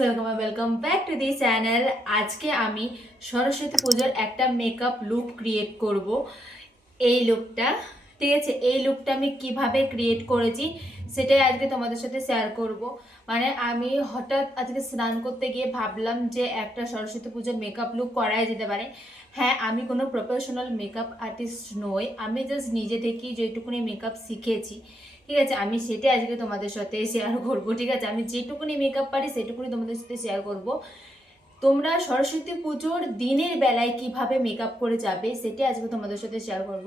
Welcome back to the channel. আজকে আমি সরস্বতী পূজার একটা মেকআপ লুক ক্রিয়েট করব। এই লুকটা, ঠিক আছে, এই লুকটা আমি কিভাবে ক্রিয়েট করেছি সেটাই আজকে তোমাদের সাথে শেয়ার করব। মানে আমি হঠাৎ আজকে স্নান করতে গিয়ে ভাবলাম যে একটা সরস্বতী পূজার মেকআপ লুক করাই যেতে পারে। হ্যাঁ, আমি কোনো প্রফেশনাল মেকআপ আর্টিস্ট নই, আমি জাস্ট নিজে থেকেই যেটুকুনি মেকআপ শিখেছি, ঠিক আছে, আমি সেটাই আজকে তোমাদের সাথে শেয়ার করব। ঠিক আছে, আমি যেটুকুনি মেকআপ পারি সেটুকুনি তোমাদের সাথে শেয়ার করব। তোমরা সরস্বতী পুজোর দিনের বেলায় কিভাবে মেকআপ করে যাবে সেটাই আজকে তোমাদের সাথে শেয়ার করব।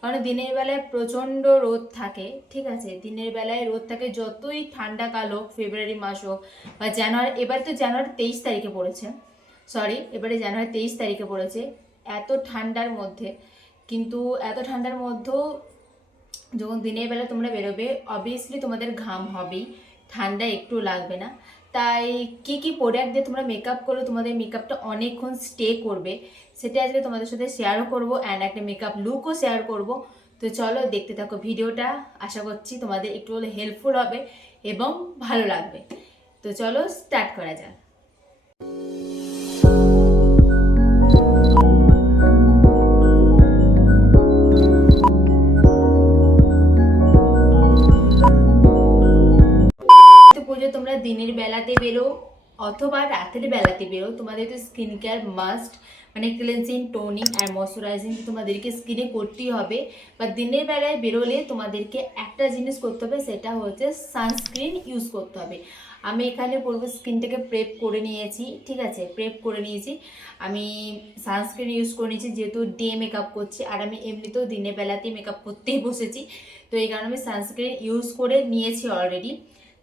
কারণ দিনের বেলায় প্রচণ্ড রোদ থাকে, ঠিক আছে, দিনের বেলায় রোদ থাকে, যতই ঠান্ডা কাল হোক, ফেব্রুয়ারি মাস হোক বা জানুয়ারি, এবার তো জানুয়ারি 23 তারিখে পড়েছে, এবারে জানুয়ারি 23 তারিখে পড়েছে। এত ঠান্ডার মধ্যে, কিন্তু এত ঠান্ডার মধ্যেও যখন দিনের বেলা তোমরা বেরোবে, অবভিয়াসলি তোমাদের ঘাম হবেই, ঠান্ডা একটু লাগবে না। তাই কি কি প্রোডাক্ট দিয়ে তোমরা মেকআপ করলে তোমাদের মেকআপটা অনেকক্ষণ স্টে করবে সেটা আজকে তোমাদের সাথে শেয়ারও করবো, অ্যান্ড একটা মেকআপ লুকও শেয়ার করব। তো চলো দেখতে থাকো ভিডিওটা, আশা করছি তোমাদের একটু হলে হেল্পফুল হবে এবং ভালো লাগবে। তো চলো স্টার্ট করা যাক। তোমরা দিনের বেলাতে বেরো অথবা রাতের বেলাতে বেরো, তোমাদের তো স্কিন কেয়ার মাস্ট, মানে ক্লেন্সিং, টোনিং আর ময়শ্চারাইজিং তোমাদেরকে স্কিনে করতেই হবে। বা দিনের বেলায় বেরোলে তোমাদেরকে একটা জিনিস করতে হবে, সেটা হচ্ছে সানস্ক্রিন ইউজ করতে হবে। আমি এখানে পুরো স্কিনটাকে প্রেপ করে নিয়েছি, ঠিক আছে, প্রেপ করে নিয়েছি। আমি সানস্ক্রিন ইউজ করে নিয়েছি যেহেতু ডে মেকআপ করছি, আর আমি এমনিতেও দিনের বেলাতেই মেকআপ করতেই বসেছি, তো এই কারণে আমি সানস্ক্রিন ইউজ করে নিয়েছি অলরেডি।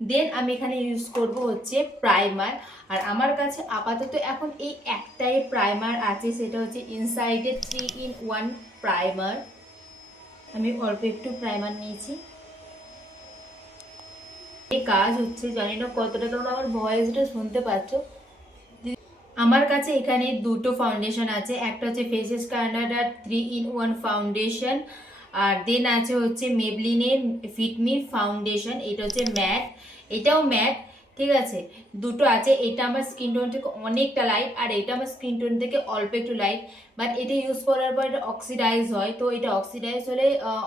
দেন আমি এখানে ইউজ করব হচ্ছে প্রাইমার। আর আমার কাছে আপাতত এখন এই একটাই প্রাইমার আছে, সেটা হচ্ছে ইনসাইডের 3-in-1 প্রাইমার। আমি অল্প একটু প্রাইমার নিয়েছি। এই কাজ হচ্ছে, জানি না কতটা তোমরা আমার ভয়েসটা শুনতে পাচ্ছ। আমার কাছে এখানে দুটো ফাউন্ডেশন আছে, একটা হচ্ছে ফেসেস কানাডার 3-in-1 ফাউন্ডেশন, আর দেন আছে হচ্ছে মেবলিনের ফিটমি ফাউন্ডেশন, এটা হচ্ছে ম্যাট, এটাও ম্যাট, ঠিক আছে, দুটো আছে। এটা আমার স্কিন টোন থেকে অনেকটা লাইট, আর এটা আমার স্কিন টোন থেকে অল্প একটু লাইট, বাট এটা ইউজ করার পর এটা অক্সিডাইজ হয়, তো এটা অক্সিডাইজ হলে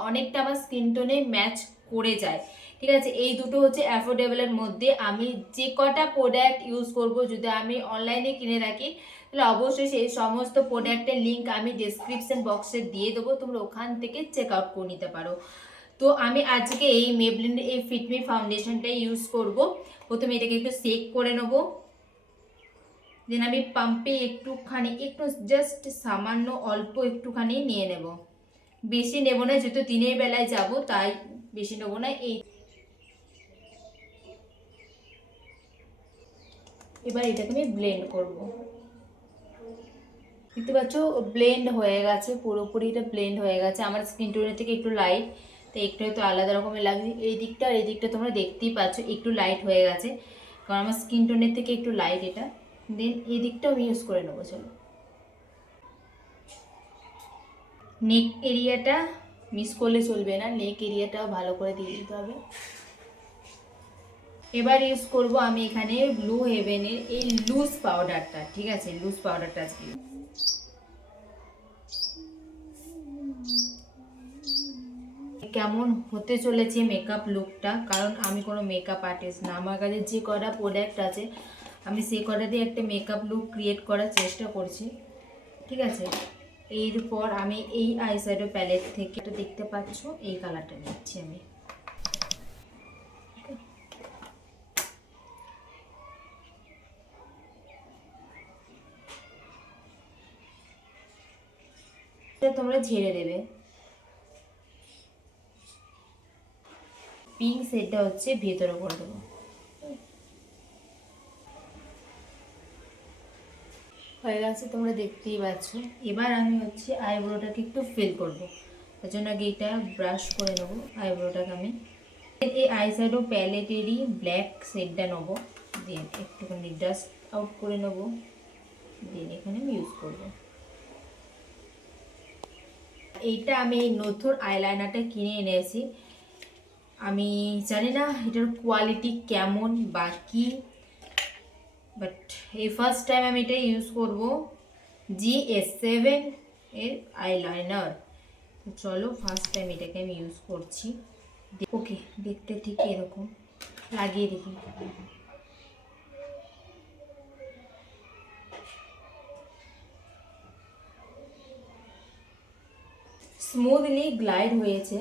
অনেকটা আমার স্কিন টোনে ম্যাচ করে যায়, ঠিক আছে। এই দুটো হচ্ছে অ্যাফোর্ডেবলের মধ্যে। আমি যে কটা প্রোডাক্ট ইউজ করব, যদি আমি অনলাইনে কিনে থাকি তাহলে অবশ্যই সেই সমস্ত প্রোডাক্টের লিঙ্ক আমি ডেসক্রিপশন বক্সে দিয়ে দেবো, তোমরা ওখান থেকে চেক আউট করে নিতে পারো। তো আমি আজকে এই মেবলিন এই ফিটমি ফাউন্ডেশনটাই ইউজ করব। প্রথমে এটাকে একটু সেক করে নেবো, দেন আমি পাম্পে একটুখানি, একটু জাস্ট সামান্য অল্প একটুখানি নিয়ে নেব, বেশি নেব না, যেহেতু দিনের বেলায় যাব তাই বেশি নেব না। এই এবার এটাকে আমি ব্লেন্ড করব, দেখতে পাচ্ছ ব্লেন্ড হয়ে গেছে, পুরোপুরি এটা ব্লেন্ড হয়ে গেছে। আমার স্কিন টোনের থেকে একটু লাইট, তো একটু হয়তো আলাদা রকমের লাগছে। এই দিকটা আর এই দিকটা তোমরা দেখতেই পাচ্ছ একটু লাইট হয়ে গেছে, কারণ আমার স্কিন টোনের থেকে একটু লাইট এটা। দেন এই দিকটাও আমি ইউজ করে নেবো। চলো, নেক এরিয়াটা মিস করলে চলবে না, নেক এরিয়াটাও ভালো করে দিয়ে দিতে হবে। এবার ইউজ করব আমি এখানে ব্লু হেভেনের এই লুজ পাউডারটা, ঠিক আছে, লুজ পাউডারটা আজকে কেমন হতে চলেছে মেকআপ লুকটা, কারণ আমি কোনো মেকআপ আর্টিস্ট না, আমার কাছে যে কটা প্রোডাক্ট আছে আমি সেই কটা দিয়ে একটা মেকআপ লুক ক্রিয়েট করার চেষ্টা করছি, ঠিক আছে। এরপর আমি এই আইশ্যাডো প্যালেট থেকে এটা দেখতে পাচ্ছ এই কালারটা নিচ্ছি আমি। তোমরা ঝেড়ে দেবে। পিঙ্ক সেটটা হচ্ছে ভেতরে করে দেবো। হয়ে গেছে, তোমরা দেখতেই পাচ্ছ। এবার আমি হচ্ছে আইব্রোটাকে একটু ফিল করবো, তার জন্য আগে এটা ব্রাশ করে নেবো আইব্রোটাকে আমি। এই আইশ্যাডো প্যালেটেরই ব্ল্যাক শেডটা নেবো, দিয়ে একটুখানি ডাস্ট আউট করে নেবো, দিয়ে এখানে আমি ইউজ করবো। এইটা আমি এই নতুন আইলাইনারটা কিনে এনেছি, আমি জানি না এটার কোয়ালিটি কেমন বা কি, বাট এই ফার্স্ট টাইম আমি এটা ইউজ করব GS7 এর আইলাইনার। চলো ফার্স্ট টাইম এটাকে আমি ইউজ করছি। ওকে, দেখতে ঠিক এরকম, লাগিয়ে দেখি। স্মুথলি গ্লাইড হয়েছে।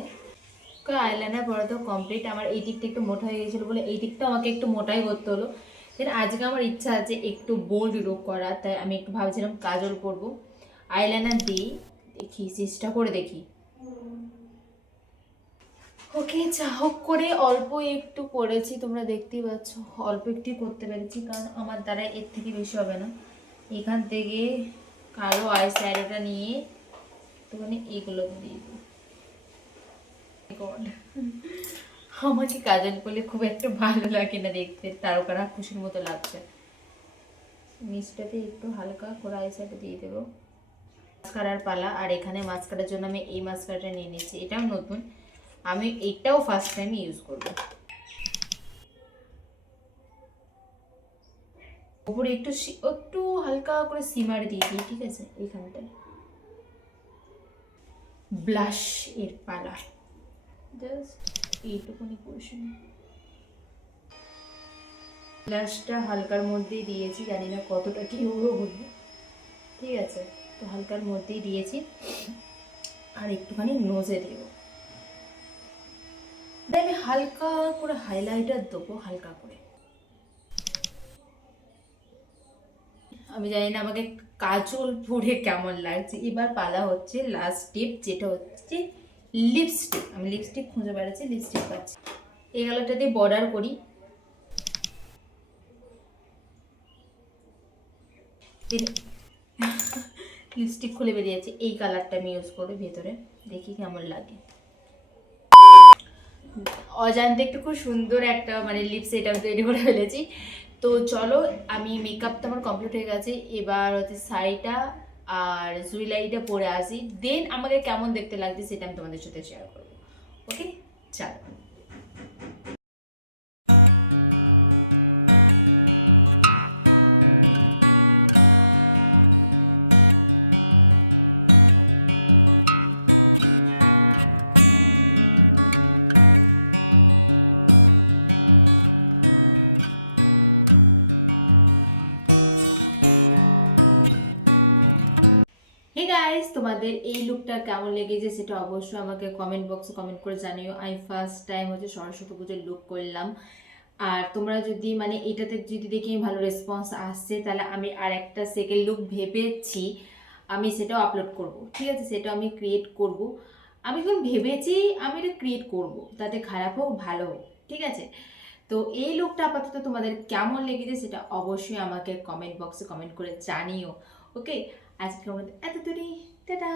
আইলাইনার পরা তো কমপ্লিট। আমার এই দিকটা একটু মোটা হয়ে গেছিলো বলে এই দিকটা আমাকে একটু মোটাই করতে হলো। দেন আজকে আমার ইচ্ছা আছে একটু বোল্ড লুক করা, তাই আমি একটু ভাবছিলাম কাজল করবো। আইলাইনার দিই, দেখি চেষ্টা করে দেখি। ওকে, যা হোক করে অল্প একটু করেছি, তোমরা দেখতেই পাচ্ছ অল্প একটু করতে পেরেছি, কারণ আমার দ্বারা এর থেকে বেশি হবে না। এখান থেকে কালো আই শ্যাডোটা নিয়ে একটুখানি এগুলো দিয়ে দিই। আমাকে কাজল করলে খুব একটা ভালো লাগে না দেখতে, তারকারা খুশির মতো লাগছে। নিচটাতে একটু হালকা করে আই শ্যাডো দিয়ে দেবো। মাস্কারার পালা, আর এখানে মাস্কারার জন্য আমি এই মাস্কারাটা নিয়ে নিয়েছি, এটাও নতুন, আমি এটাও ফার্স্ট টাইম ইউজ করব। উপরে একটু একটু হালকা করে সিমার দিয়ে দিই, ঠিক আছে। এইখানটায় ব্লাশ এর পালা, জাস্ট এইটুকুনি পোর্শন। ব্লাশটা হালকার মধ্যেই দিয়েছি, জানি না কতটা কি বলবো, ঠিক আছে। তো হালকার মধ্যেই দিয়েছি, আর একটুখানি নোজে দেবো। আমি হালকা করে হাইলাইটার দেবো, হালকা করে। আমি জানি না আমাকে কাজল পরে কেমন লাগছে। এবার পালা হচ্ছে লাস্ট স্টেপ, যেটা হচ্ছে লিপস্টিক। আমি লিপস্টিক খুঁজে বেড়াচ্ছি, লিপস্টিক পাচ্ছি। এই কালারটা দিয়ে বর্ডার করি। লিপস্টিক খুলে বেরিয়েছে, এই কালারটা আমি ইউজ করি ভেতরে, দেখি কেমন লাগে। অজান্তে একটু খুব সুন্দর একটা মানে লিপস এটা আমি তৈরি করে ফেলেছি। তো চলো, আমি মেকআপটা আমার কমপ্লিট হয়ে গেছে, এবার হচ্ছে শাড়িটা আর জুয়েলারিটা পরে আসি, দেন আমাকে কেমন দেখতে লাগছে সেটা আমি তোমাদের সাথে শেয়ার করবো। ওকে, চলো। হে গাইস, তোমাদের এই লুকটা কেমন লেগেছে সেটা অবশ্যই আমাকে কমেন্ট বক্সে কমেন্ট করে জানিও। আমি ফার্স্ট টাইম হচ্ছে সরস্বতী পুজোর লুক করলাম, আর তোমরা যদি মানে এটাতে যদি দেখি ভালো রেসপন্স আসছে, তাহলে আমি আর একটা সেকেন্ড লুক ভেবেছি, আমি সেটাও আপলোড করব, ঠিক আছে। সেটাও আমি ক্রিয়েট করব। আমি এখন ভেবেছি আমি এটা ক্রিয়েট করব, তাতে খারাপ হোক ভালো হোক, ঠিক আছে। তো এই লুকটা আপাতত তোমাদের কেমন লেগেছে সেটা অবশ্যই আমাকে কমেন্ট বক্সে কমেন্ট করে জানিও। ওকে, আজকে আমাদের এত দূরই, টাটা।